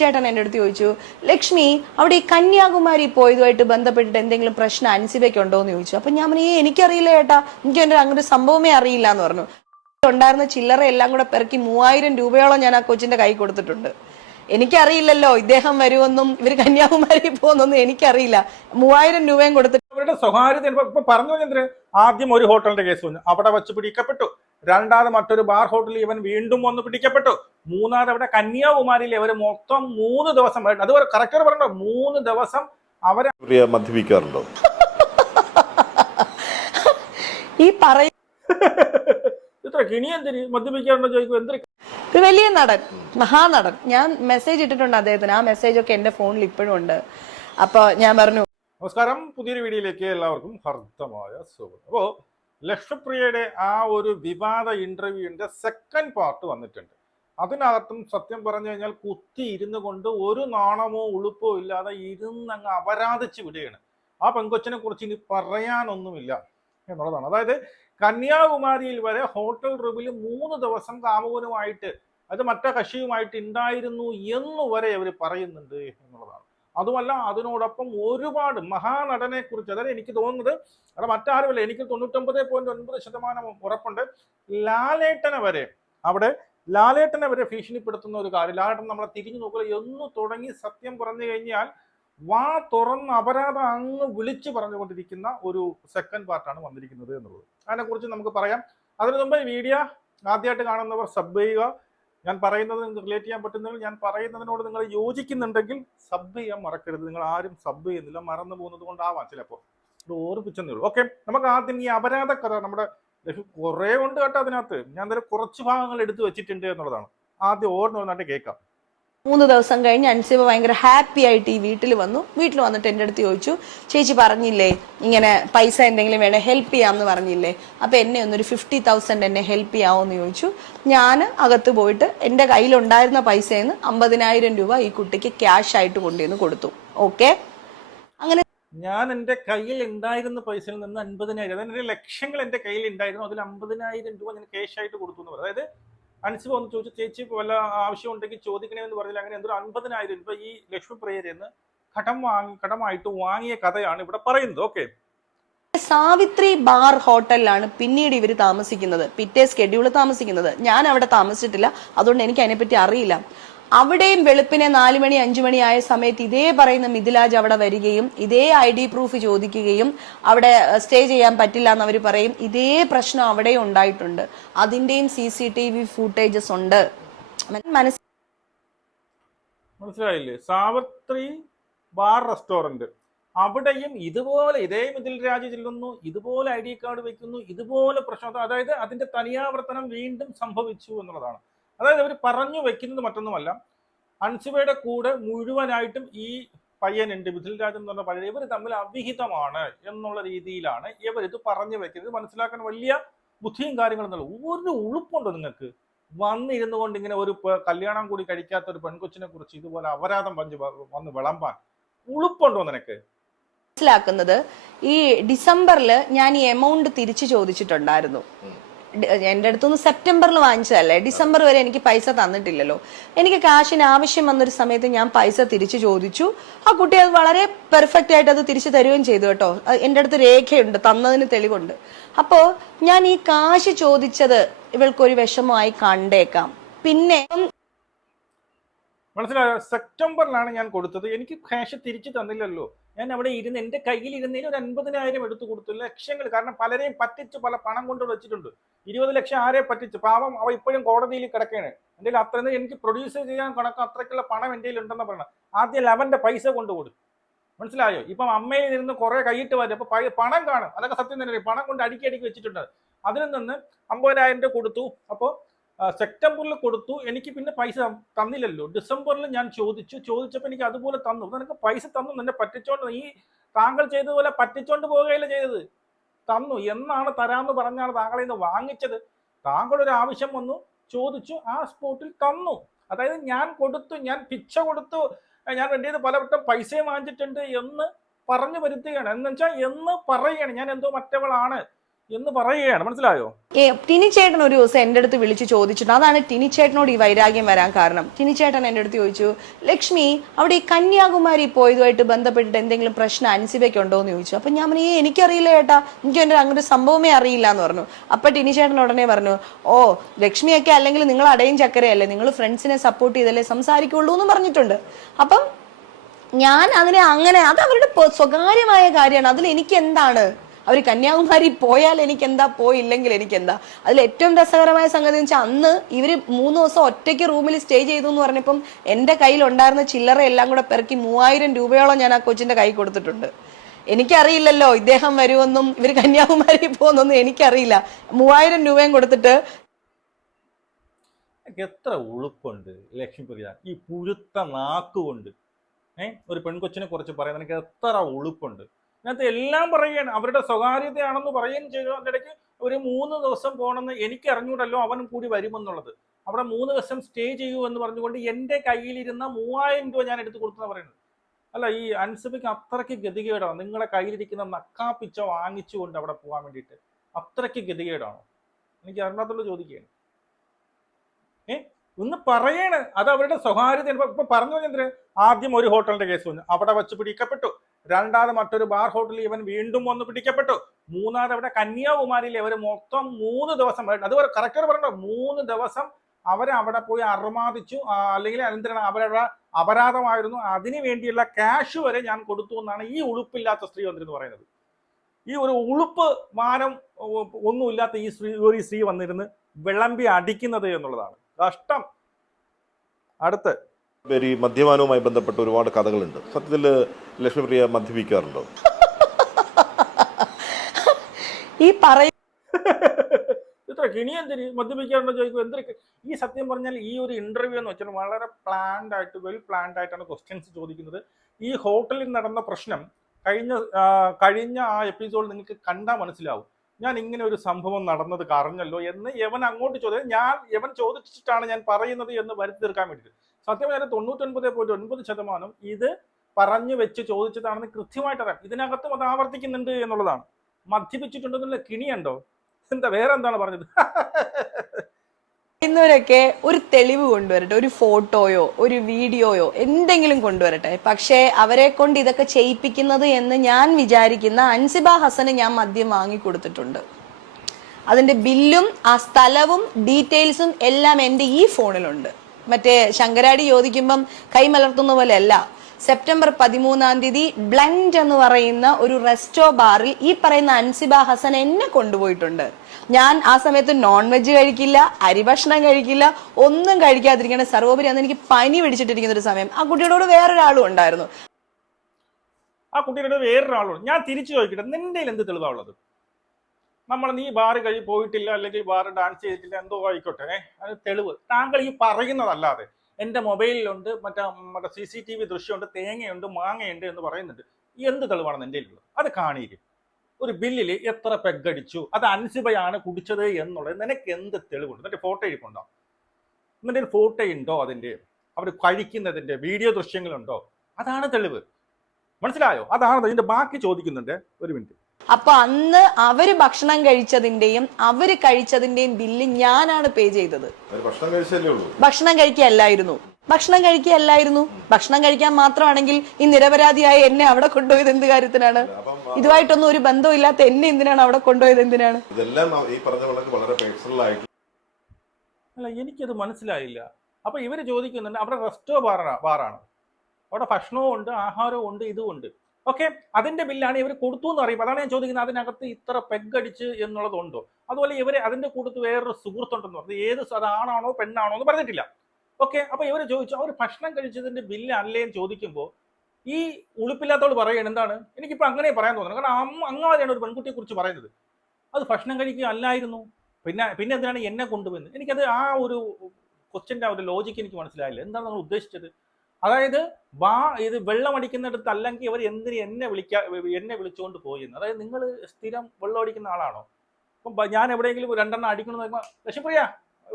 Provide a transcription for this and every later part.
ചേട്ടൻ എൻ്റെ അടുത്ത് ചോദിച്ചു, ലക്ഷ്മി അവിടെ ഈ കന്യാകുമാരി പോയതുമായിട്ട് ബന്ധപ്പെട്ടിട്ട് എന്തെങ്കിലും പ്രശ്നം അൻസിബയ്ക്ക് ഉണ്ടോ എന്ന് ചോദിച്ചു. അപ്പൊ ഞാൻ പറഞ്ഞു, എനിക്കറിയില്ല ചേട്ടാ, എനിക്ക് എൻ്റെ അങ്ങനെ ഒരു സംഭവമേ അറിയില്ല എന്ന് പറഞ്ഞു. ഉണ്ടായിരുന്ന ചില്ലറ എല്ലാം കൂടെ പെറുക്കി 3000 രൂപയോളം ഞാൻ ആ കൊച്ചിന്റെ കൈ കൊടുത്തിട്ടുണ്ട്. എനിക്കറിയില്ലല്ലോ ഇദ്ദേഹം വരുമെന്നും ഇവർ കന്യാകുമാരി പോകുന്നൊന്നും എനിക്കറിയില്ല. 3000 രൂപയും കൊടുത്തിട്ട് അവരുടെ സ്വകാര്യത ഇപ്പൊ പറഞ്ഞു എന്തിന്. ആദ്യം ഒരു ഹോട്ടലിന്റെ കേസ് വന്നു, അവിടെ വെച്ച് പിടിക്കപ്പെട്ടു. രണ്ടാമത് മറ്റൊരു ബാർ ഹോട്ടലിൽ ഇവൻ വീണ്ടും വന്ന് പിടിക്കപ്പെട്ടു. മൂന്നാമത് അവിടെ കന്യാകുമാരിയിൽ ഇവർ മൊത്തം 3 ദിവസം, അത് കറക്റ്റ് പറഞ്ഞോ, 3 ദിവസം അവരെ മദ്യപിക്കാറുണ്ടോ? ഈ പറയ ഇത്ര കിണി എന്തിന് മദ്യപിക്കാറുണ്ടോ ചോദിക്കും. എന്തൊരു ഒരു വലിയ നടൻ, മഹാനടൻ. ഞാൻ മെസ്സേജ് ഇട്ടിട്ടുണ്ട് അദ്ദേഹത്തിന്. ആ മെസ്സേജ് ഒക്കെ എന്റെ ഫോണിൽ ഇപ്പോഴും ഉണ്ട്. അപ്പൊ ഞാൻ പറഞ്ഞു, നമസ്കാരം, പുതിയൊരു വീഡിയോയിലേക്ക് എല്ലാവർക്കും ഹർദ്ദമായ സ്വാഗതം. അപ്പോ ലക്ഷ്യപ്രിയയുടെ ആ ഒരു വിവാദ ഇന്റർവ്യൂവിന്റെ സെക്കൻഡ് പാർട്ട് വന്നിട്ടുണ്ട്. അതിനകത്തും സത്യം പറഞ്ഞു കഴിഞ്ഞാൽ കുത്തി ഇരുന്നു കൊണ്ട് ഒരു നാണമോ ഉളുപ്പോ ഇല്ലാതെ ഇരുന്നങ്ങ് അപരാധിച്ച് വിടുകയാണ്. ആ പെങ്കൊച്ചിനെ കുറിച്ച് ഇനി പറയാനൊന്നുമില്ല എന്നുള്ളതാണ്. അതായത് കന്യാകുമാരിയിൽ വരെ ഹോട്ടൽ റൂമിൽ 3 ദിവസം കാമുകനുമായിട്ട്, അത് മറ്റേ കക്ഷിയുമായിട്ട് ഉണ്ടായിരുന്നു എന്ന് വരെ അവർ പറയുന്നുണ്ട് എന്നുള്ളതാണ്. അതുമല്ല, അതിനോടൊപ്പം ഒരുപാട് മഹാനടനെ കുറിച്ച്, അതായത് എനിക്ക് തോന്നുന്നത് അത് മറ്റാരുമല്ല, എനിക്ക് 99.9% ഉറപ്പുണ്ട്, ലാലേട്ടനെ വരെ ഭീഷണിപ്പെടുത്തുന്ന ഒരു കാര്യം. ലാലേട്ടൻ നമ്മളെ തിരിഞ്ഞു നോക്കുക എന്ന് തുടങ്ങി സത്യം പറഞ്ഞു കഴിഞ്ഞാൽ വാ തുറന്ന് അപരാധം അങ്ങ് വിളിച്ചു പറഞ്ഞുകൊണ്ടിരിക്കുന്ന ഒരു സെക്കൻഡ് പാർട്ടാണ് വന്നിരിക്കുന്നത് എന്നുള്ളത്. അതിനെക്കുറിച്ച് നമുക്ക് പറയാം. അതിനു മുമ്പ് വീഡിയോ ആദ്യമായിട്ട് കാണുന്നവർ സബ് ചെയ്യുക. ഞാൻ പറയുന്നത് നിങ്ങൾക്ക് റിലേറ്റ് ചെയ്യാൻ പറ്റുന്നെങ്കിൽ, ഞാൻ പറയുന്നതിനോട് നിങ്ങൾ യോജിക്കുന്നുണ്ടെങ്കിൽ സബ് ചെയ്യാൻ മറക്കരുത്. നിങ്ങൾ ആരും സബ് ചെയ്യുന്നില്ല, മറന്നു പോകുന്നത് കൊണ്ടാവാം ചിലപ്പോൾ. ഇത് ഓർപ്പിച്ചെന്നേ ഉള്ളൂ. ഓക്കെ, നമുക്ക് ആദ്യം ഈ അപരാധ കഥ, നമ്മുടെ കുറേ ഉണ്ട് കേട്ടോ അതിനകത്ത്. ഞാൻ എന്തായാലും കുറച്ച് ഭാഗങ്ങൾ എടുത്തു വെച്ചിട്ടുണ്ട് എന്നുള്ളതാണ്. ആദ്യം ഓർമ്മ കേൾക്കാം. 3 ദിവസം കഴിഞ്ഞ് അൻസിബ ഭയങ്കര ഹാപ്പി ആയിട്ട് ഈ വീട്ടിൽ വന്നിട്ട് എൻ്റെ അടുത്ത് ചോദിച്ചു, ചേച്ചി പറഞ്ഞില്ലേ ഇങ്ങനെ പൈസ എന്തെങ്കിലും വേണേ ഹെൽപ്പ് ചെയ്യാമെന്ന് പറഞ്ഞില്ലേ, അപ്പൊ എന്നെ ഒന്നൊരു 50,000 എന്നെ ഹെൽപ്പ് ചെയ്യാമോ എന്ന് ചോദിച്ചു. ഞാൻ അകത്ത് പോയിട്ട് എൻ്റെ കയ്യിലുണ്ടായിരുന്ന പൈസയിൽ നിന്ന് 50,000 രൂപ ഈ കുട്ടിക്ക് ക്യാഷ് ആയിട്ട് കൊണ്ടുവന്ന് കൊടുത്തു. ഓക്കെ, അങ്ങനെ ഞാൻ എൻ്റെ കയ്യിൽ ഉണ്ടായിരുന്ന പൈസയിൽ നിന്ന് 50,000, അതായത് ലക്ഷങ്ങൾ എൻ്റെ കയ്യിൽ ഉണ്ടായിരുന്നു, അതിൽ 50,000 രൂപ ഞാൻ ക്യാഷ് ആയിട്ട് കൊടുത്തു എന്ന് പറയും. അതായത് അൻസിബ ഒന്ന് ചോദിച്ചു, ചേച്ചി വല്ല ആവശ്യം ഉണ്ടെങ്കിൽ ചോദിക്കണമെന്ന് പറഞ്ഞില്ല. അങ്ങനെ എന്തോ 50,000 രൂപ ഈ ലക്ഷ്മിപ്രിയരിൽ നിന്ന് കടമായിട്ട് വാങ്ങിയ കഥയാണ് ഇവിടെ പറയുന്നത്. ഓക്കെ, സാവിത്രി ബാർ ഹോട്ടലിലാണ് പിന്നീട് ഇവർ താമസിക്കുന്നത്, പിറ്റേ സ്കെഡ്യൂള് താമസിക്കുന്നത്. ഞാൻ അവിടെ താമസിച്ചിട്ടില്ല, അതുകൊണ്ട് എനിക്ക് അതിനെപ്പറ്റി അറിയില്ല. അവിടെയും വെളുപ്പിനെ 4 മണി 5 മണി ആയ സമയത്ത് ഇതേ പറയുന്ന മിഥിലാജ് അവിടെ വരികയും ഇതേ ID പ്രൂഫ് ചോദിക്കുകയും അവിടെ സ്റ്റേ ചെയ്യാൻ പറ്റില്ല എന്ന് അവർ പറയും. ഇതേ പ്രശ്നം അവിടെ ഉണ്ടായിട്ടുണ്ട്. അതിന്റെയും CCTV ഫൂട്ടേജസ് ഉണ്ട്. മനസ്സിലായില്ലേ? സാവിത്രി ബാർ റെസ്റ്റോറന്റ്, അവിടെയും ഇതുപോലെ ഇതേ മിഥിൽ രാജ് ചെല്ലുന്നു, ഇതുപോലെ ID കാർഡ് വെക്കുന്നു, ഇതുപോലെ പ്രശ്നം. അതായത് അതിന്റെ തനിയാവർത്തനം വീണ്ടും സംഭവിച്ചു എന്നുള്ളതാണ്. അതായത് അവർ പറഞ്ഞു വെക്കുന്നത് മറ്റൊന്നുമല്ല, അൻസിബയുടെ കൂടെ മുഴുവനായിട്ടും ഈ പയ്യനുണ്ട്, മിഥിൽ രാജ് എന്ന് പറഞ്ഞ പയ്യൻ, ഇവർ തമ്മിൽ അവിഹിതമാണ് എന്നുള്ള രീതിയിലാണ് ഇവർ ഇത് പറഞ്ഞു വെക്കുന്നത്. മനസ്സിലാക്കാൻ വലിയ ബുദ്ധിയും കാര്യങ്ങളൊന്നുമില്ല. ഒരു ഉളുപ്പുണ്ടോ നിങ്ങൾക്ക്? വന്നിരുന്നു കൊണ്ട് ഇങ്ങനെ ഒരു കല്യാണം കൂടി കഴിക്കാത്ത ഒരു പെൺകൊച്ചിനെ കുറിച്ച് ഇതുപോലെ അപരാധം വന്ന് വിളമ്പാൻ ഉളുപ്പുണ്ടോ നിനക്ക്? മനസ്സിലാക്കുന്നത്, ഈ ഡിസംബറിൽ ഞാൻ ഈ എമൗണ്ട് തിരിച്ചു ചോദിച്ചിട്ടുണ്ടായിരുന്നു. എൻ്റെ അടുത്തുനിന്ന് സെപ്റ്റംബറിൽ വാങ്ങിച്ചതല്ലേ, ഡിസംബർ വരെ എനിക്ക് പൈസ തന്നിട്ടില്ലല്ലോ. എനിക്ക് കാശിന് ആവശ്യം വന്നൊരു സമയത്ത് ഞാൻ പൈസ തിരിച്ചു ചോദിച്ചു. ആ കുട്ടി അത് വളരെ പെർഫെക്റ്റ് ആയിട്ട് അത് തിരിച്ചു തരുകയും ചെയ്തു കേട്ടോ. എൻ്റെ അടുത്ത് രേഖയുണ്ട്, തന്നതിന് തെളിവുണ്ട്. അപ്പോ ഞാൻ ഈ കാശ് ചോദിച്ചത് ഇവൾക്കൊരു വിഷമമായി കണ്ടേക്കാം. പിന്നെ മനസ്സിലായോ? സെപ്റ്റംബറിലാണ് ഞാൻ കൊടുത്തത്, എനിക്ക് ക്യാഷ് തിരിച്ചു തന്നില്ലല്ലോ. ഞാൻ അവിടെ ഇരുന്ന് എൻ്റെ കയ്യിൽ ഇരുന്നതിന് ഒരു 50,000 എടുത്തു കൊടുത്തു. ലക്ഷങ്ങൾ, കാരണം പലരെയും പറ്റിച്ച് പല പണം കൊണ്ട് വെച്ചിട്ടുണ്ട്. 20 ലക്ഷം ആരെ പറ്റിച്ച്, പാവം അവ ഇപ്പോഴും കോടതിയിൽ കിടക്കുകയാണ്. എൻ്റെ അത്രയും എനിക്ക് പ്രൊഡ്യൂസ് ചെയ്യാൻ കണക്ക് അത്രയ്ക്കുള്ള പണം എൻ്റെ ഉണ്ടെന്ന് പറയണം. ആദ്യം അവൻ്റെ പൈസ കൊണ്ടുകൊടു. മനസ്സിലായോ? ഇപ്പം അമ്മയിൽ നിന്ന് കുറെ കൈയിട്ട് വരും, അപ്പൊ പണം കാണും. അതൊക്കെ സത്യം തന്നെ, പണം കൊണ്ട് അടുക്കി വെച്ചിട്ടുണ്ട്. അതിൽ നിന്ന് 50,000 രൂപ കൊടുത്തു. അപ്പോൾ സെപ്റ്റംബറിൽ കൊടുത്തു, എനിക്ക് പിന്നെ പൈസ തന്നില്ലല്ലോ. ഡിസംബറിൽ ഞാൻ ചോദിച്ചപ്പോൾ എനിക്ക് അതുപോലെ തന്നു. നിനക്ക് പൈസ തന്നു, നിന്നെ പറ്റിച്ചോണ്ട്, ഈ താങ്കൾ ചെയ്തതുപോലെ പറ്റിച്ചോണ്ട് പോവുകയല്ല ചെയ്തത്, തന്നു. എന്നാണ് തരാമെന്ന് പറഞ്ഞാണ് താങ്കളിൽ നിന്ന് വാങ്ങിച്ചത്. താങ്കളൊരു ആവശ്യം വന്നു, ചോദിച്ചു, ആ സ്പോട്ടിൽ തന്നു. അതായത് ഞാൻ കൊടുത്തു, ഞാൻ പിച്ച കൊടുത്തു, ഞാൻ എൻ്റെ പലവട്ടം പൈസയും വാങ്ങിച്ചിട്ടുണ്ട് എന്ന് പറഞ്ഞു വരുത്തുകയാണ്. എന്ന് വെച്ചാൽ എന്ന് പറയുകയാണ്, ഞാൻ എന്തോ മറ്റവളാണ്, എന്ന് പറയുകയാണ്. മനസ്സിലായോ? ടിനി ചേട്ടൻ ഒരു ദിവസം എൻ്റെ അടുത്ത് വിളിച്ച് ചോദിച്ചിട്ടുണ്ട്. അതാണ് ടിനി ചേട്ടനോട് ഈ വൈരാഗ്യം വരാൻ കാരണം. ടിനി ചേട്ടൻ എൻ്റെ അടുത്ത് ചോദിച്ചു, ലക്ഷ്മി അവിടെ ഈ കന്യാകുമാരി പോയതുമായിട്ട് ബന്ധപ്പെട്ടിട്ട് എന്തെങ്കിലും പ്രശ്നം അൻസിബയ്ക്ക് ഉണ്ടോ എന്ന് ചോദിച്ചു. അപ്പൊ ഞാൻ പറഞ്ഞു, എനിക്കറിയില്ല ചേട്ടാ, എനിക്ക് എൻ്റെ അങ്ങനെ ഒരു സംഭവമേ അറിയില്ല എന്ന് പറഞ്ഞു. അപ്പൊ ടിനി ചേട്ടൻ ഉടനെ പറഞ്ഞു, ഓ ലക്ഷ്മിയൊക്കെ അല്ലെങ്കിൽ നിങ്ങൾ അടയും ചക്കരയല്ലേ, നിങ്ങൾ ഫ്രണ്ട്സിനെ സപ്പോർട്ട് ചെയ്തല്ലേ സംസാരിക്കുള്ളൂ എന്ന് പറഞ്ഞിട്ടുണ്ട്. അപ്പം ഞാൻ അതിനെ അങ്ങനെ, അത് അവരുടെ സ്വകാര്യമായ കാര്യമാണ്. അതിൽ എനിക്ക് എന്താണ്? അവർ കന്യാകുമാരി പോയാൽ എനിക്ക് എന്താ, പോയില്ലെങ്കിൽ എനിക്ക് എന്താ? അതിൽ ഏറ്റവും രസകരമായ സംഗതി എന്ന് വെച്ചാൽ, അന്ന് ഇവര് 3 ദിവസം ഒറ്റയ്ക്ക് റൂമിൽ സ്റ്റേ ചെയ്തു എന്ന് പറഞ്ഞപ്പം എൻ്റെ കയ്യിൽ ഉണ്ടായിരുന്ന ചില്ലറ എല്ലാം കൂടെ പെറുക്കി 3000 രൂപയോളം ഞാൻ ആ കൊച്ചിന്റെ കൈ കൊടുത്തിട്ടുണ്ട്. എനിക്കറിയില്ലല്ലോ ഇദ്ദേഹം വരുമെന്നും ഇവർ കന്യാകുമാരി പോകുന്നൊന്നും എനിക്കറിയില്ല. 3000 രൂപയും കൊടുത്തിട്ട്. എത്ര ഉളുപ്പുണ്ട് ലക്ഷ്മിപ്രിയ, ഈ പുഴുത്ത നാക്കുകൊണ്ട് ഒരു പെൺകൊച്ചിനെ കുറിച്ച് പറയാൻ എനിക്ക് എത്ര ഉളുപ്പുണ്ട്. അതിനകത്ത് എല്ലാം പറയുകയാണ്, അവരുടെ സ്വകാര്യതയാണെന്ന് പറയുകയും ചെയ്തു. അതിൻ്റെ ഇടയ്ക്ക് ഒരു 3 ദിവസം പോകണമെന്ന് എനിക്ക് അറിഞ്ഞൂടല്ലോ അവനും കൂടി വരുമെന്നുള്ളത്. അവിടെ 3 ദിവസം സ്റ്റേ ചെയ്യൂ എന്ന് പറഞ്ഞുകൊണ്ട് എൻ്റെ കയ്യിലിരുന്ന 3000 രൂപ ഞാൻ എടുത്ത് കൊടുത്തെന്ന് പറയുന്നത്. അല്ല, ഈ അൻസിബയ്ക്ക് അത്രയ്ക്ക് ഗതികേടാണോ? നിങ്ങളുടെ കയ്യിലിരിക്കുന്ന നക്കാപ്പിച്ച വാങ്ങിച്ചുകൊണ്ട് അവിടെ പോകാൻ വേണ്ടിയിട്ട് അത്രയ്ക്ക് ഗതികേടാണോ? എനിക്ക് അറിഞ്ഞാത്തോണ്ട് ചോദിക്കുകയാണ്. ഒന്ന് പറയണ്, അത് അവരുടെ സ്വകാര്യത. ഇപ്പൊ പറഞ്ഞു എന്തിന്? ആദ്യം ഒരു ഹോട്ടലിന്റെ കേസ് വന്നു, അവിടെ വെച്ച് പിടിക്കപ്പെട്ടു. രണ്ടാമത് മറ്റൊരു ബാർ ഹോട്ടലിൽ ഇവൻ വീണ്ടും വന്ന് പിടിക്കപ്പെട്ടു. മൂന്നാമത് അവിടെ കന്യാകുമാരിയിൽ അവർ മൊത്തം 3 ദിവസം, അതുപോലെ കറക്റ്റ് പറഞ്ഞോ, 3 ദിവസം അവരെ അവിടെ പോയി അർമാദിച്ചു. അല്ലെങ്കിൽ എന്തിനാണ് അവരുടെ അപരാധമായിരുന്നു, അതിനു വേണ്ടിയുള്ള ക്യാഷ് വരെ ഞാൻ കൊടുത്തു എന്നാണ് ഈ ഉളുപ്പില്ലാത്ത സ്ത്രീ വന്നിരുന്നു പറയുന്നത്. ഈ ഒരു ഉളുപ്പ് മാനം ഒന്നുമില്ലാത്ത ഈ സ്ത്രീ വന്നിരുന്ന് വിളമ്പി അടിക്കുന്നത് എന്നുള്ളതാണ് കഷ്ടം. അടുത്ത് ഈ മദ്യപാനവുമായി ബന്ധപ്പെട്ട ഒരുപാട് കഥകളുണ്ട്. സത്യത്തിൽ ലക്ഷ്മിപ്രിയ മദ്യപിക്കാറുണ്ടോ? ഈ ഇത്ര കിണിയെന്തിന് മദ്യപിക്കാറുണ്ടോ ചോദിക്കും. എന്തൊക്കെ ഈ സത്യം പറഞ്ഞാൽ ഈ ഒരു ഇന്റർവ്യൂ എന്ന് വെച്ചാൽ വളരെ പ്ലാൻഡ് ആയിട്ട്, വെൽ പ്ലാൻഡ് ആയിട്ടാണ് ക്വസ്റ്റ്യൻസ് ചോദിക്കുന്നത്. ഈ ഹോട്ടലിൽ നടന്ന പ്രശ്നം കഴിഞ്ഞ ആ എപ്പിസോഡ് നിങ്ങൾക്ക് കണ്ടാൽ മനസ്സിലാവും. ഞാൻ ഇങ്ങനെ ഒരു സംഭവം നടന്നത് അറിഞ്ഞല്ലോ എന്ന് യവൻ അങ്ങോട്ട് ചോദിച്ചത്, യവൻ ചോദിച്ചിട്ടാണ് ഞാൻ പറയുന്നത് എന്ന് വരുത്തി തീർക്കാൻ വേണ്ടിയിട്ട്. സത്യം പറഞ്ഞാൽ 99.9% ഇത് പറഞ്ഞു വെച്ച് ചോദിച്ചതാണെന്ന് കൃത്യമായിട്ട് അറിയാം. ഇതിനകത്തും അത് ആവർത്തിക്കുന്നുണ്ട് എന്നുള്ളതാണ്. മദ്യപിച്ചിട്ടുണ്ടെന്നുള്ള കിണിയുണ്ടോ? എന്താ വേറെ എന്താണ് പറഞ്ഞത്? ഇന്നവരൊക്കെ ഒരു തെളിവ് കൊണ്ടുവരട്ടെ, ഒരു ഫോട്ടോയോ ഒരു വീഡിയോയോ എന്തെങ്കിലും കൊണ്ടുവരട്ടെ. പക്ഷേ അവരെ കൊണ്ട് ഇതൊക്കെ ചെയ്യിപ്പിക്കുന്നത് എന്ന് ഞാൻ വിചാരിക്കുന്ന അൻസിബ ഹസന് ഞാൻ മദ്യം വാങ്ങിക്കൊടുത്തിട്ടുണ്ട്. അതിന്റെ ബില്ലും ആ സ്ഥലവും ഡീറ്റെയിൽസും എല്ലാം എൻ്റെ ഈ ഫോണിലുണ്ട്. മറ്റേ ശങ്കരാടി ചോദിക്കുമ്പം കൈമലർത്തുന്ന പോലെ അല്ല. സെപ്റ്റംബർ 13 ബ്ലൻഡ് എന്ന് പറയുന്ന ഒരു റെസ്റ്റോ ബാറിൽ ഈ പറയുന്ന അൻസിബ ഹസൻ എന്നെ കൊണ്ടുപോയിട്ടുണ്ട്. ഞാൻ ആ സമയത്ത് നോൺ വെജ് കഴിക്കില്ല, അരിഭക്ഷണം കഴിക്കില്ല, ഒന്നും കഴിക്കാതിരിക്കണ. സർവോപരി അന്ന് എനിക്ക് പനി പിടിച്ചിട്ടിരിക്കുന്ന ഒരു സമയം. ആ കുട്ടിയോട് വേറൊരാളും ഉണ്ടായിരുന്നു. ഞാൻ തിരിച്ചു ചോദിക്കട്ടെ, നിന്റെ എന്ത് തെളിവാ ഉള്ളത്? നീ ബാറ് പോയിട്ടില്ല, അല്ലെങ്കിൽ ബാറ് ഡാൻസ് ചെയ്തിട്ടില്ല, എന്തോ ആയിക്കോട്ടെ, അത് തെളിവ് താങ്കൾ ഈ പറയുന്നതല്ലാതെ എൻ്റെ മൊബൈലിലുണ്ട്, മറ്റേ CCTV ദൃശ്യമുണ്ട്, തേങ്ങയുണ്ട്, മാങ്ങയുണ്ട് എന്ന് പറയുന്നുണ്ട്. എന്ത് തെളിവാണ് എൻ്റെ ഉള്ളത്? അത് കാണിക്കും. ഒരു ബില്ലിൽ എത്ര പെഗടിച്ചു, അത് അൻസിബയാണ് കുടിച്ചത് എന്നുള്ളത് നിനക്ക് എന്ത് തെളിവുണ്ട്? എന്നിട്ട് ഫോട്ടോ ഇരിപ്പുണ്ടോ? എന്നിട്ട് ഫോട്ടോ ഉണ്ടോ? അതിൻ്റെ അവർ കഴിക്കുന്നതിൻ്റെ വീഡിയോ ദൃശ്യങ്ങളുണ്ടോ? അതാണ് തെളിവ്. മനസ്സിലായോ? അതാണ് ഇതിന്റെ ബാക്കി ചോദിക്കുന്നുണ്ട്. ഒരു മിനിറ്റ്. അപ്പൊ അന്ന് അവര് ഭക്ഷണം കഴിച്ചതിന്റെയും ബില്ല് ഞാനാണ് പേ ചെയ്തത്. ഭക്ഷണം കഴിക്കുകയല്ലായിരുന്നു. ഭക്ഷണം കഴിക്കാൻ മാത്രമാണെങ്കിൽ ഈ നിരപരാധിയായ എന്നെ അവിടെ കൊണ്ടുപോയത് എന്ത് കാര്യത്തിനാണ്? ഇതുമായിട്ടൊന്നും ഒരു ബന്ധമില്ലാത്ത എന്നെ എന്തിനാണ് അവിടെ കൊണ്ടുപോയത്? എന്തിനാണ്? അല്ല, എനിക്കത് മനസ്സിലായില്ല. അപ്പൊ ഇവര് ചോദിക്കുന്നുണ്ട്, അവിടെ റെസ്റ്റോ ബാറാണ്, അവിടെ ഭക്ഷണവും ഉണ്ട്, ആഹാരവും ഉണ്ട്, ഇതും ഉണ്ട്. ഓക്കെ, അതിന്റെ ബില്ലാണ് ഇവർ കൊടുത്തു എന്ന് പറയുമ്പോൾ അതാണ് ഞാൻ ചോദിക്കുന്നത്. അതിനകത്ത് ഇത്ര പെഗടിച്ച് എന്നുള്ളതുണ്ടോ? അതുപോലെ ഇവര് അതിന്റെ കൂട്ടത്ത് വേറൊരു സുഹൃത്തുണ്ടെന്ന് പറഞ്ഞു. ഏത് ആണാണോ പെണ്ണാണോ എന്ന് പറഞ്ഞിട്ടില്ല. ഓക്കെ, അപ്പൊ ഇവര് ചോദിച്ചു അവർ ഭക്ഷണം കഴിച്ചതിന്റെ ബില്ല് അല്ലേന്ന് ചോദിക്കുമ്പോൾ ഈ ഉളുപ്പില്ലാത്തവൾ പറയണം എന്താണ്, എനിക്കിപ്പോ അങ്ങനെ പറയാൻ തോന്നുന്നു. കാരണം അങ്ങനെയാണ് ഒരു പെൺകുട്ടിയെ കുറിച്ച് പറയുന്നത്. അത് ഭക്ഷണം കഴിക്കുക അല്ലായിരുന്നു, പിന്നെ എന്തിനാണ് എന്നെ കൊണ്ടുപോകുന്നത്? എനിക്കത് ആ ഒരു ക്വസ്റ്റ്യന്റെ ഒരു ലോജിക്ക് എനിക്ക് മനസ്സിലായില്ല. എന്താണ് നമ്മൾ ഉദ്ദേശിച്ചത്? അതായത് ഇത് വെള്ളം അടിക്കുന്നിടത്ത് അല്ലെങ്കിൽ ഇവർ എന്തിന് എന്നെ വിളിച്ചുകൊണ്ട് പോയിന്ന്? അതായത് നിങ്ങൾ സ്ഥിരം വെള്ളം അടിക്കുന്ന ആളാണോ? അപ്പം ഞാൻ എവിടെയെങ്കിലും 2 എണ്ണം അടിക്കണമെന്ന് പറയുമ്പോൾ, ലക്ഷ്മിപ്രിയ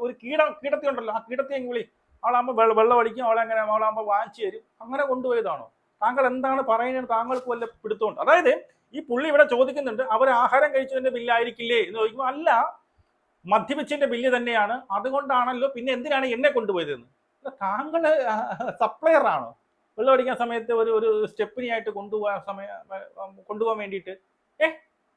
ഒരു കീടത്തി ഉണ്ടല്ലോ, ആ കീടത്തി എങ്കിൽ വിളി, അവളാകുമ്പോൾ വെള്ളം അടിക്കും, അവളാകുമ്പോൾ വാങ്ങിച്ചു തരും, അങ്ങനെ കൊണ്ടുപോയതാണോ? താങ്കൾ എന്താണ് പറയുന്നത്? താങ്കൾക്ക് വല്ല പിടുത്തമുണ്ട്? അതായത് ഈ പുള്ളി ഇവിടെ ചോദിക്കുന്നുണ്ട്, അവർ ആഹാരം കഴിച്ചതിന്റെ ബില്ലായിരിക്കില്ലേ എന്ന് ചോദിക്കുമ്പോൾ അല്ല, മദ്യപിച്ചതിന്റെ ബില്ല് തന്നെയാണ്, അതുകൊണ്ടാണല്ലോ പിന്നെ എന്തിനാണ് എന്നെ കൊണ്ടുപോയതെന്ന്. താങ്കൾ സപ്ലയർ ആണോ വെള്ളം അടിക്കാൻ സമയത്ത് ഒരു സ്റ്റെപ്പിനി ആയിട്ട് കൊണ്ടുപോകാൻ വേണ്ടിയിട്ട്?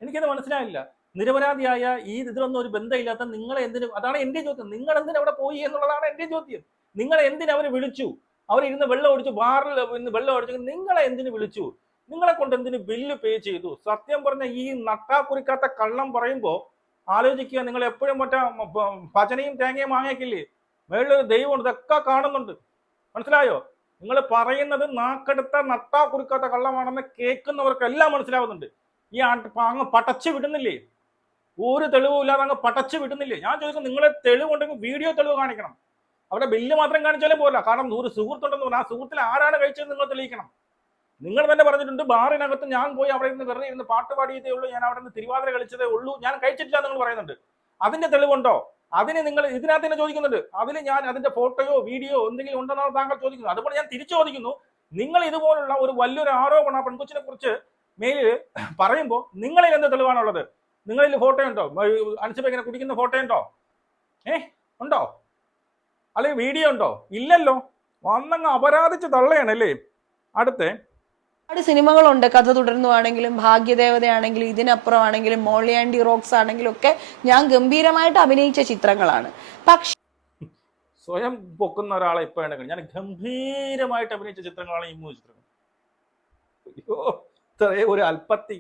എനിക്കത് മനസ്സിലായില്ല. നിരപരാധിയായ ഇതിലൊന്നും ഒരു ബന്ധമില്ലാത്ത നിങ്ങളെ എന്തിനു, അതാണ് എന്റെ ചോദ്യം, നിങ്ങൾ എന്തിനു അവിടെ പോയി എന്നുള്ളതാണ് എന്റെ ചോദ്യം. നിങ്ങളെ എന്തിനു അവർ വിളിച്ചു? അവരിരുന്ന് വെള്ളം ഒടിച്ചു, ബാറിൽ ഇന്ന് വെള്ളം ഒടിച്ചു, നിങ്ങളെ എന്തിനു വിളിച്ചു? നിങ്ങളെ കൊണ്ട് എന്തിനു ബില്ല് പേ ചെയ്തു? സത്യം പറഞ്ഞ ഈ നട്ടാ കുറിക്കാത്ത കള്ളം പറയുമ്പോ ആലോചിക്കുക, നിങ്ങൾ എപ്പോഴും മറ്റേ ഭജനയും തേങ്ങയും വാങ്ങിക്കില്ലേ, മേളിലൊരു ദൈവം ഇതൊക്കെ കാണുന്നുണ്ട്, മനസ്സിലായോ? നിങ്ങൾ പറയുന്നത് നാക്കെടുത്ത നട്ടാ കുറിക്കാത്ത കള്ളമാണെന്ന് കേൾക്കുന്നവർക്കെല്ലാം മനസ്സിലാവുന്നുണ്ട്. ഈ അങ്ങ് പടച്ചു വിടുന്നില്ലേ, ഒരു തെളിവും ഇല്ലാതെ അങ്ങ് പടച്ചു വിടുന്നില്ലേ? ഞാൻ ചോദിക്കുന്നത്, നിങ്ങളെ തെളിവുണ്ടെങ്കിൽ വീഡിയോ തെളിവ് കാണിക്കണം. അവിടെ ബില്ല് മാത്രം കാണിച്ചാലേ പോരാ. കാരണം ഒരു സുഹൃത്തുണ്ടെന്ന് പറഞ്ഞാൽ ആ സുഹൃത്തിൽ ആരാണ് കഴിച്ചത് നിങ്ങൾ തെളിയിക്കണം. നിങ്ങൾ തന്നെ പറഞ്ഞിട്ടുണ്ട്, ബാറിനകത്ത് ഞാൻ പോയി അവിടെ ഇരുന്ന് വെറുതെ ഇരുന്ന് പാട്ട് പാടിയതേ ഉള്ളൂ, ഞാൻ അവിടെ നിന്ന് തിരുവാതിര കളിച്ചതേ ഉള്ളൂ, ഞാൻ കഴിച്ചിട്ടില്ല നിങ്ങൾ പറയുന്നുണ്ട്. അതിന്റെ തെളിവുണ്ടോ? അതിന് നിങ്ങൾ ഇതിനകത്ത് തന്നെ ചോദിക്കുന്നുണ്ട്. അതിന് ഞാൻ അതിന്റെ ഫോട്ടോയോ വീഡിയോ എന്തെങ്കിലും ഉണ്ടെന്നാണ് താങ്കൾ ചോദിക്കുന്നത്. അതുപോലെ ഞാൻ തിരിച്ചു ചോദിക്കുന്നു, നിങ്ങൾ ഇതുപോലുള്ള ഒരു വലിയൊരു ആരോപണം പെൺകൊച്ചിനെ കുറിച്ച് മേലിൽ പറയുമ്പോൾ നിങ്ങളിൽ എന്ത് തെളിവാണുള്ളത്? നിങ്ങളിൽ ഫോട്ടോ ഉണ്ടോ? അനുസരിച്ച് ഇങ്ങനെ കുടിക്കുന്ന ഫോട്ടോ ഉണ്ടോ? ഉണ്ടോ? അല്ലെങ്കിൽ വീഡിയോ ഉണ്ടോ? ഇല്ലല്ലോ. വന്നങ്ങ് അപരാധിച്ച് തള്ളയാണല്ലേ. അടുത്ത ഒരുപാട് സിനിമകളുണ്ട്, കഥ തുടർന്നുവാണെങ്കിലും ഭാഗ്യദേവതയാണെങ്കിലും ഇതിനപ്പുറമാണെങ്കിലും മോളി ആൻഡി റോക്സ് ആണെങ്കിലും ഒക്കെ ഞാൻ ഗംഭീരമായിട്ട് അഭിനയിച്ച ചിത്രങ്ങളാണ്. പക്ഷെ സ്വയം പൊക്കുന്ന ഒരാളെ ഇപ്പൊ ഉണ്ടെങ്കിൽ ഞാൻ ഗംഭീരമായിട്ട് അഭിനയിച്ച ചിത്രങ്ങളാണ് ഈ 3 ചിത്രങ്ങൾ. അയ്യോ, ഇത്രയും ഒരു അല്പത്തി.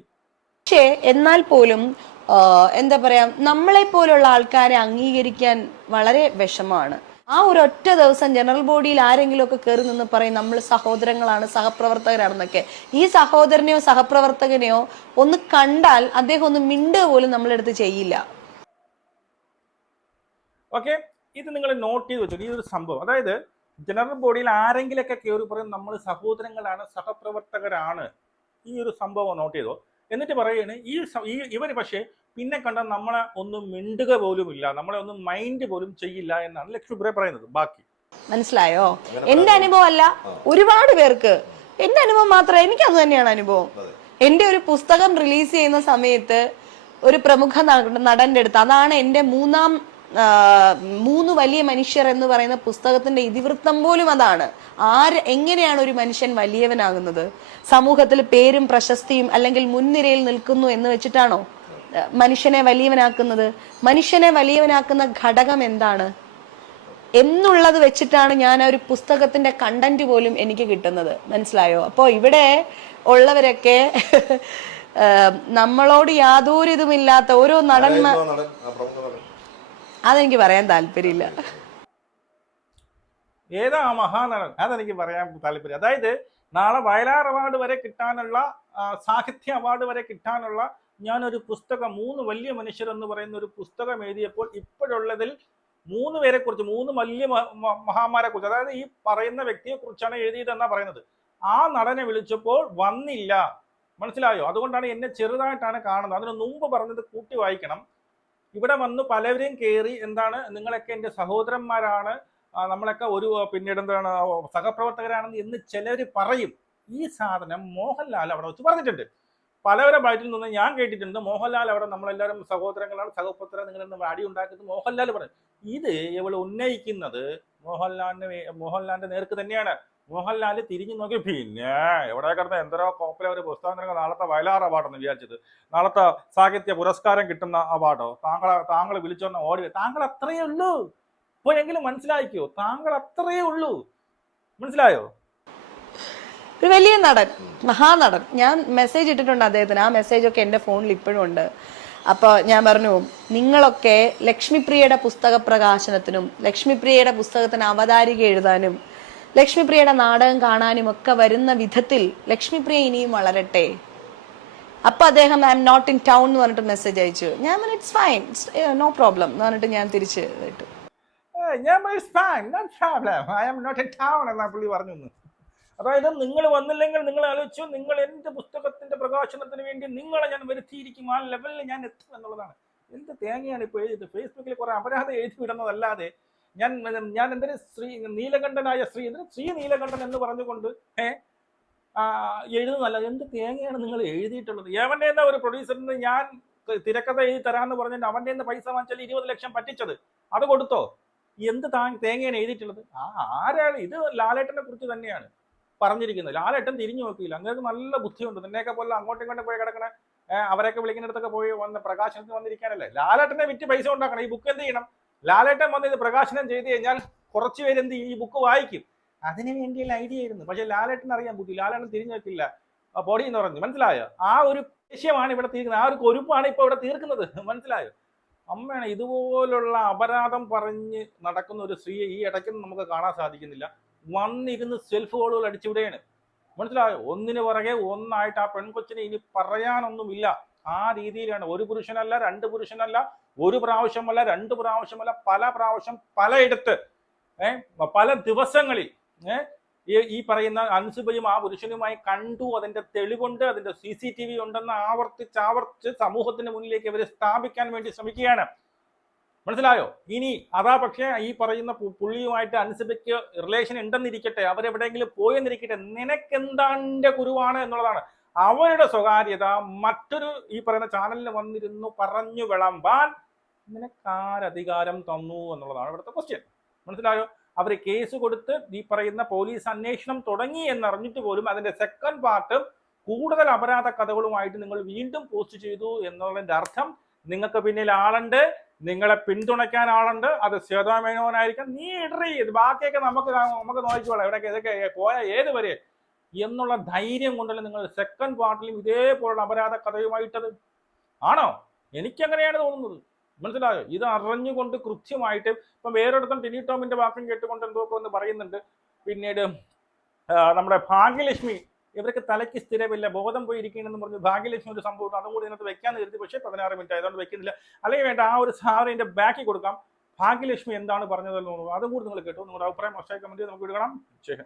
പക്ഷേ എന്നാൽ പോലും എന്താ പറയാ, നമ്മളെ പോലുള്ള ആൾക്കാരെ അംഗീകരിക്കാൻ വളരെ വിഷമമാണ്. ആ ഒരു ഒറ്റ ദിവസം ജനറൽ ബോഡിയിൽ ആരെങ്കിലും ഒക്കെ കയറി നിന്ന് പറയും നമ്മൾ സഹോദരങ്ങളാണ്, സഹപ്രവർത്തകരാണെന്നൊക്കെ. ഈ സഹോദരനെയോ സഹപ്രവർത്തകനെയോ ഒന്ന് കണ്ടാൽ അദ്ദേഹം ഒന്ന് മിണ്ടുക പോലും നമ്മളെടുത്ത് ചെയ്യില്ല. ഓക്കെ, ഇത് നിങ്ങൾ നോട്ട് ചെയ്ത് വെച്ചു. ഈ ഒരു സംഭവം, അതായത് ജനറൽ ബോഡിയിൽ ആരെങ്കിലൊക്കെ കയറി പറയും നമ്മൾ സഹോദരങ്ങളാണ്, സഹപ്രവർത്തകരാണ്. ഈ ഒരു സംഭവം നോട്ട് ചെയ്തോ. എന്നിട്ട് പറയുകയാണ് ഇവര് പക്ഷേ പിന്നെ കണ്ട നമ്മളെ ഒന്നും മിണ്ടുക പോലും ഇല്ല, നമ്മളെ ഒന്നും മൈൻഡ് പോലും ചെയ്യില്ല എന്നാണ് ലക്ഷ്മിപ്രിയ പറയുന്നത്. ബാക്കി മനസ്സിലായോ? എന്റെ അനുഭവം അല്ല, ഒരുപാട് പേർക്ക് എന്റെ അനുഭവം മാത്രമേ, എനിക്ക് അത് തന്നെയാണ് അനുഭവം. എന്റെ ഒരു പുസ്തകം റിലീസ് ചെയ്യുന്ന സമയത്ത് ഒരു പ്രമുഖ നടന്റെ അടുത്ത്, അതാണ് എന്റെ 3 വലിയ മനുഷ്യർ എന്ന് പറയുന്ന പുസ്തകത്തിന്റെ ഇതിവൃത്തം പോലും അതാണ്. എങ്ങനെയാണ് ഒരു മനുഷ്യൻ വലിയവനാകുന്നത്? സമൂഹത്തിൽ പേരും പ്രശസ്തിയും അല്ലെങ്കിൽ മുൻനിരയിൽ നിൽക്കുന്നു എന്ന് വെച്ചിട്ടാണോ മനുഷ്യനെ വലിയവനാക്കുന്നത്? മനുഷ്യനെ വലിയവനാക്കുന്ന ഘടകം എന്താണ് എന്നുള്ളത് വെച്ചിട്ടാണ് ഞാൻ ആ ഒരു പുസ്തകത്തിന്റെ കണ്ടന്റ് പോലും എനിക്ക് കിട്ടുന്നത്. മനസ്സിലായോ? അപ്പോ ഇവിടെ ഉള്ളവരൊക്കെ നമ്മളോട് യാതൊരു ഇതുമില്ലാത്ത ഓരോ നടന്മാർ, അതെനിക്ക് പറയാൻ താല്പര്യമില്ല. ഏതാ ആ മഹാനടൻ? അതെനിക്ക് പറയാൻ താല്പര്യം. അതായത് നാളെ വയലാർ അവാർഡ് വരെ കിട്ടാനുള്ള, സാഹിത്യ അവാർഡ് വരെ കിട്ടാനുള്ള ഞാനൊരു പുസ്തകം 3 വലിയ മനുഷ്യർ എന്ന് പറയുന്ന ഒരു പുസ്തകം എഴുതിയപ്പോൾ ഇപ്പോഴുള്ളതിൽ 3 പേരെ കുറിച്ച്, 3 വലിയ മഹാന്മാരെ കുറിച്ച്, അതായത് ഈ പറയുന്ന വ്യക്തിയെ കുറിച്ചാണ് എഴുതിയതെന്നാ പറയുന്നത്. ആ നടനെ വിളിച്ചപ്പോൾ വന്നില്ല. മനസ്സിലായോ? അതുകൊണ്ടാണ് എന്നെ ചെറുതായിട്ടാണ് കാണുന്നത്. അതിന് മുമ്പ് പറഞ്ഞത് കൂട്ടി വായിക്കണം. ഇവിടെ വന്ന് പലവരെയും കയറി എന്താണ് നിങ്ങളൊക്കെ എൻ്റെ സഹോദരന്മാരാണ്, നമ്മളൊക്കെ ഒരു പിന്നീട് എന്താണ് സഹപ്രവർത്തകരാണെന്ന് എന്ന് ചിലർ പറയും. ഈ സാധനം മോഹൻലാൽ അവിടെ വെച്ച് പറഞ്ഞിട്ടുണ്ട്. പലവരെ ബൈറ്റിൽ നിന്ന് ഞാൻ കേട്ടിട്ടുണ്ട്. മോഹൻലാൽ അവിടെ നമ്മളെല്ലാവരും സഹോദരങ്ങളാണ്, സഹോദരൻ നിങ്ങളെന്ന് അടി ഉണ്ടാക്കുന്നത് മോഹൻലാൽ പറയും. ഇത് ഇവൾ ഉന്നയിക്കുന്നത് മോഹൻലാലിന്റെ നേർക്ക് തന്നെയാണ്. മോഹൻലാൽ തിരിഞ്ഞു നോക്കി പിന്നെ എവിടെ കിടന്ന എന്തോ കോപ്പിലെ ഒരു പുസ്തകം, നാളത്തെ വയലാർ അവാർഡെന്ന് വിചാരിച്ചത്, നാളത്തെ സാഹിത്യ പുരസ്കാരം കിട്ടുന്ന അവാർഡോ, താങ്കൾ വിളിച്ചോന്ന ഓടി. താങ്കൾ അത്രയേ ഉള്ളൂ. ഇപ്പോഴെങ്കിലും മനസ്സിലാക്കിയോ? താങ്കൾ അത്രയേ ഉള്ളൂ. മനസ്സിലായോ? ഒരു വലിയ നടൻ, മഹാനടൻ. ഞാൻ മെസ്സേജ് ഇട്ടിട്ടുണ്ട് അദ്ദേഹത്തിന്. ആ മെസ്സേജ് ഒക്കെ എൻ്റെ ഫോണിൽ ഇപ്പോഴും ഉണ്ട്. അപ്പോൾ ഞാൻ പറഞ്ഞു, നിങ്ങളൊക്കെ ലക്ഷ്മിപ്രിയയുടെ പുസ്തക പ്രകാശനത്തിനും ലക്ഷ്മിപ്രിയയുടെ പുസ്തകത്തിന് അവതാരിക എഴുതാനും ലക്ഷ്മിപ്രിയയുടെ നാടകം കാണാനും ഒക്കെ വരുന്ന വിധത്തിൽ ലക്ഷ്മിപ്രിയ ഇനിയും വളരട്ടെ. അപ്പൊ അദ്ദേഹം I'm not in town എന്ന് പറഞ്ഞിട്ട് മെസ്സേജ് അയച്ചു. ഞാൻ പറഞ്ഞു ഇറ്റ്സ് ഫൈൻ, നോ പ്രോബ്ലം എന്ന് പറഞ്ഞിട്ട് ഞാൻ തിരിച്ച് ഇട്ടു. പുള്ളി പറഞ്ഞു. അതായത് നിങ്ങൾ വന്നില്ലെങ്കിൽ നിങ്ങൾ ആലോചിച്ചു, നിങ്ങൾ എൻ്റെ പുസ്തകത്തിന്റെ പ്രകാശനത്തിന് വേണ്ടി നിങ്ങളെ ഞാൻ വരുത്തിയിരിക്കും, ആ ലെവലിൽ ഞാൻ എത്തും എന്നുള്ളതാണ്. എന്ത് തേങ്ങയാണ് ഇപ്പോൾ എഴുതിയത്? ഫേസ്ബുക്കിൽ കുറെ അപരാധം എഴുതി വിടുന്നതല്ലാതെ ഞാൻ എന്തിന് ശ്രീ നീലകണ്ഠനായ ശ്രീ നീലകണ്ഠൻ എന്ന് പറഞ്ഞുകൊണ്ട് എഴുതുന്നല്ല. എന്ത് തേങ്ങയാണ് നിങ്ങൾ എഴുതിയിട്ടുള്ളത്? എവൻ്റെ എന്താ ഒരു പ്രൊഡ്യൂസറിന് ഞാൻ തിരക്കഥ എഴുതി തരാമെന്ന് പറഞ്ഞിട്ട് അവൻ്റെ നിന്ന് പൈസ വാങ്ങിച്ചാൽ 20 ലക്ഷം പറ്റിച്ചത് അത് കൊടുത്തോ? എന്ത് തേങ്ങയാണ് എഴുതിയിട്ടുള്ളത്? ആരാണ് ഇത്? ലാലേട്ടനെ കുറിച്ച് തന്നെയാണ് പറഞ്ഞിരിക്കുന്നത്. ലാലേട്ടൻ തിരിഞ്ഞു നോക്കിയില്ല. അങ്ങനെ നല്ല ബുദ്ധിയുണ്ട്. നിന്നെയൊക്കെ പോലെ അങ്ങോട്ടും ഇങ്ങോട്ടും പോയി കിടക്കണ അവരൊക്കെ വിളിക്കുന്നിടത്തൊക്കെ പോയി വന്ന് പ്രകാശനത്തിന് വന്നിരിക്കാനല്ലേ. ലാലേട്ടനെ വിറ്റ് പൈസ ഉണ്ടാക്കണം. ഈ ബുക്ക് എന്ത് ചെയ്യണം? ലാലേട്ടൻ വന്ന് ഇത് പ്രകാശനം ചെയ്ത് കഴിഞ്ഞാൽ കുറച്ച് പേര് എന്ത് ചെയ്യും? ഈ ബുക്ക് വായിക്കും. അതിന് വേണ്ടിയുള്ള ഐഡിയ ആയിരുന്നു. പക്ഷെ ലാലേട്ടൻ അറിയാൻ ബുദ്ധി. ലാലേട്ടൻ തിരിഞ്ഞു നോക്കില്ല. ബോഡി എന്ന് പറഞ്ഞു. മനസ്സിലായോ? ആ ഒരു ദേഷ്യമാണ് ഇവിടെ തീർക്കുന്നത്. ആ ഒരു കൊരുപ്പാണ് ഇപ്പൊ ഇവിടെ തീർക്കുന്നത്. മനസ്സിലായോ? അമ്മയാണ് ഇതുപോലുള്ള അപരാധം പറഞ്ഞ് നടക്കുന്ന ഒരു സ്ത്രീയെ ഈ ഇടയ്ക്കൊന്നും നമുക്ക് കാണാൻ സാധിക്കുന്നില്ല. വന്നിരുന്ന് സെൽഫ് ഗോളുകൾ അടിച്ചുവിടുകയാണ്. മനസ്സിലായോ? ഒന്നിന് പുറകെ ഒന്നായിട്ട് ആ പെൺകൊച്ചിനെ ഇനി പറയാനൊന്നുമില്ല. ആ രീതിയിലാണ്. ഒരു പുരുഷനല്ല, 2 പുരുഷനല്ല, ഒരു പ്രാവശ്യമല്ല, 2 പ്രാവശ്യമല്ല, പല പ്രാവശ്യം പലയിടത്ത് പല ദിവസങ്ങളിൽ ഈ പറയുന്ന അൻസുബയും ആ പുരുഷനുമായി കണ്ടു. അതിന്റെ തെളിവുണ്ട്, അതിന്റെ CCTV ഉണ്ടെന്ന് ആവർത്തിച്ച് സമൂഹത്തിന് മുന്നിലേക്ക് ഇവർ സ്ഥാപിക്കാൻ വേണ്ടി ശ്രമിക്കുകയാണ്. മനസ്സിലായോ? ഇനി അതാ പക്ഷേ ഈ പറയുന്ന പുള്ളിയുമായിട്ട് അൻസുബയ്ക്ക് റിലേഷൻ ഉണ്ടെന്നിരിക്കട്ടെ, അവരെവിടെയെങ്കിലും പോയെന്നിരിക്കട്ടെ, നിനക്കെന്താന്റെ കുരുവാണ് എന്നുള്ളതാണ്. അവരുടെ സ്വകാര്യത മറ്റൊരു ഈ പറയുന്ന ചാനലിൽ വന്നിരുന്നു പറഞ്ഞു വിളമ്പാൻ നിനക്കാരധികാരം തന്നു എന്നുള്ളതാണ് ഇവിടുത്തെ ക്വസ്റ്റ്യൻ. മനസ്സിലായോ? അവർ കേസ് കൊടുത്ത് ഈ പറയുന്ന പോലീസ് അന്വേഷണം തുടങ്ങി എന്നറിഞ്ഞിട്ട് പോലും അതിന്റെ സെക്കൻഡ് പാർട്ട് കൂടുതൽ അപരാധ കഥകളുമായിട്ട് നിങ്ങൾ വീണ്ടും പോസ്റ്റ് ചെയ്തു എന്നുള്ളതിന്റെ അർത്ഥം നിങ്ങൾക്ക് പിന്നിൽ ആളുണ്ട്, നിങ്ങളെ പിന്തുണയ്ക്കാൻ ആളുണ്ട്. അത് ശ്വേതാ മേനോനായിരിക്കാം. നീ ഇടറി, ബാക്കിയൊക്കെ നമുക്ക് നോക്കിക്കോളാം, ഇവിടെയൊക്കെ ഇതൊക്കെ പോയാൽ ഏത് വരെ എന്നുള്ള ധൈര്യം കൊണ്ടല്ലേ നിങ്ങൾ സെക്കൻഡ് പാർട്ടിലും ഇതേപോലുള്ള അപരാധ കഥയുമായിട്ടത് ആണോ? എനിക്കങ്ങനെയാണ് തോന്നുന്നത്. മനസ്സിലായോ? ഇത് അറിഞ്ഞുകൊണ്ട് കൃത്യമായിട്ട് ഇപ്പം വേറൊരിടത്തും ടിനി ടോമിന്റെ വാക്കും കേട്ടുകൊണ്ട് എന്തൊക്കെ ഒന്ന് പറയുന്നുണ്ട്. പിന്നീട് നമ്മുടെ ഭാഗ്യലക്ഷ്മി, ഇവർക്ക് തലയ്ക്ക് സ്ഥിരമില്ല, ബോധം പോയി ഇരിക്കണമെന്ന് പറഞ്ഞു ഭാഗ്യലക്ഷ്മി ഒരു സംഭവം അതും കൂടി ഇതിനകത്ത് വെക്കാന്ന് കരുതി. പക്ഷേ 16 മിനിറ്റ് ആയതുകൊണ്ട് വെക്കുന്നില്ല. അല്ലെങ്കിൽ വേണ്ട, ആ ഒരു സാറിന്റെ ബാക്കി കൊടുക്കാം. ഭാഗ്യലക്ഷ്മി എന്താണ് പറഞ്ഞതെന്ന് തോന്നുന്നു, അതും കൂടി നിങ്ങൾ കേട്ടു. നിങ്ങളുടെ അഭിപ്രായം മോശമായി കമന്റ് ചെയ്ത് നമുക്ക് ഇടണം. ശരി.